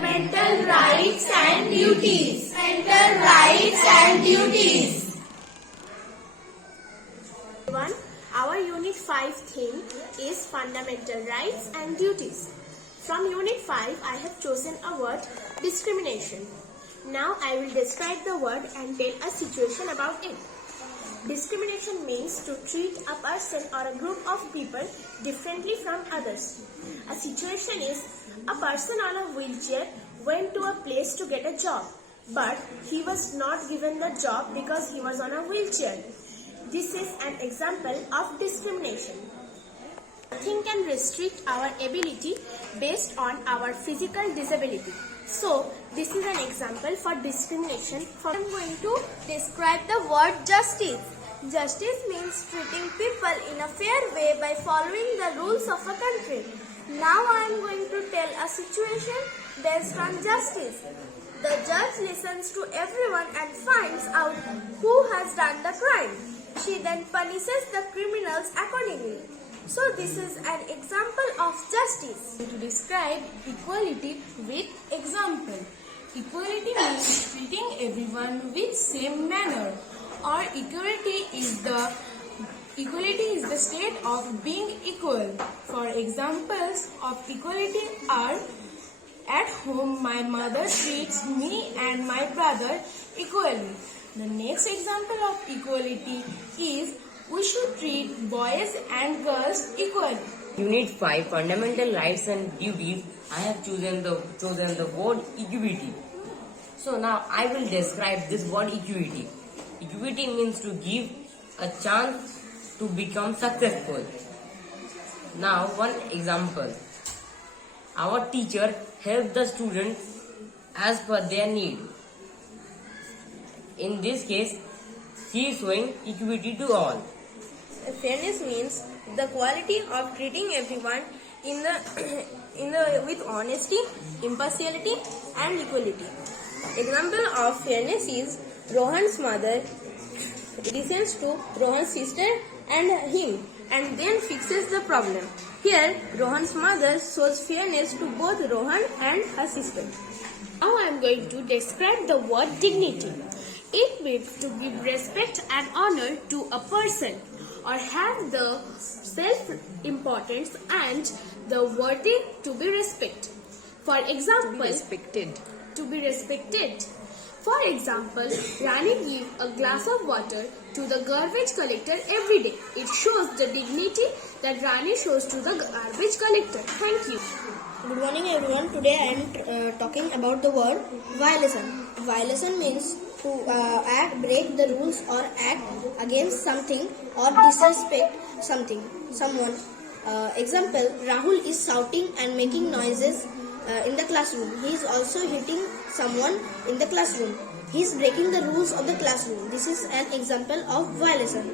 Fundamental rights and duties. Fundamental rights and duties. Everyone, our Unit 5 theme is Fundamental Rights and Duties. From Unit 5, I have chosen a word, discrimination. Now I will describe the word and tell a situation about it. Discrimination means to treat a person or a group of people differently from others. A situation is a person on a wheelchair went to a place to get a job, but he was not given the job because he was on a wheelchair. This is an example of discrimination. Nothing can restrict our ability based on our physical disability. So, this is an example for discrimination. I am going to describe the word justice. Justice means treating people in a fair way by following the rules of a country. Now I am going to tell a situation based on justice. The judge listens to everyone and finds out who has done the crime. She then punishes the criminals accordingly. So this is an example of justice. To describe equality with example. Equality means treating everyone with same manner, or equality is the state of being equal. For examples of equality are: at home my mother treats me and my brother equally. The next example of equality is we should treat boys and girls equally. Unit 5 Fundamental Rights and Duties. I have chosen the word equity. So now I will describe this word equity. Equity means to give a chance to become successful. Now one example. Our teacher helps the students as per their need. In this case, she is showing equity to all. Fairness means the quality of treating everyone with honesty, impartiality, and equality. Example of fairness is Rohan's mother listens to Rohan's sister and him and then fixes the problem. Here, Rohan's mother shows fairness to both Rohan and her sister. Now I am going to describe the word dignity. It means to give respect and honor to a person or have the self-importance and the worthy to be respected. For example, to be respected. For example, Rani gives a glass of water to the garbage collector every day. It shows the dignity that Rani shows to the garbage collector. Thank you. Good morning everyone. Today I am talking about the word violation. Violation means to break the rules or act against something or disrespect someone. Example, Rahul is shouting and making noises in the classroom. He is also hitting someone in the classroom. He is breaking the rules of the classroom. This is an example of violation.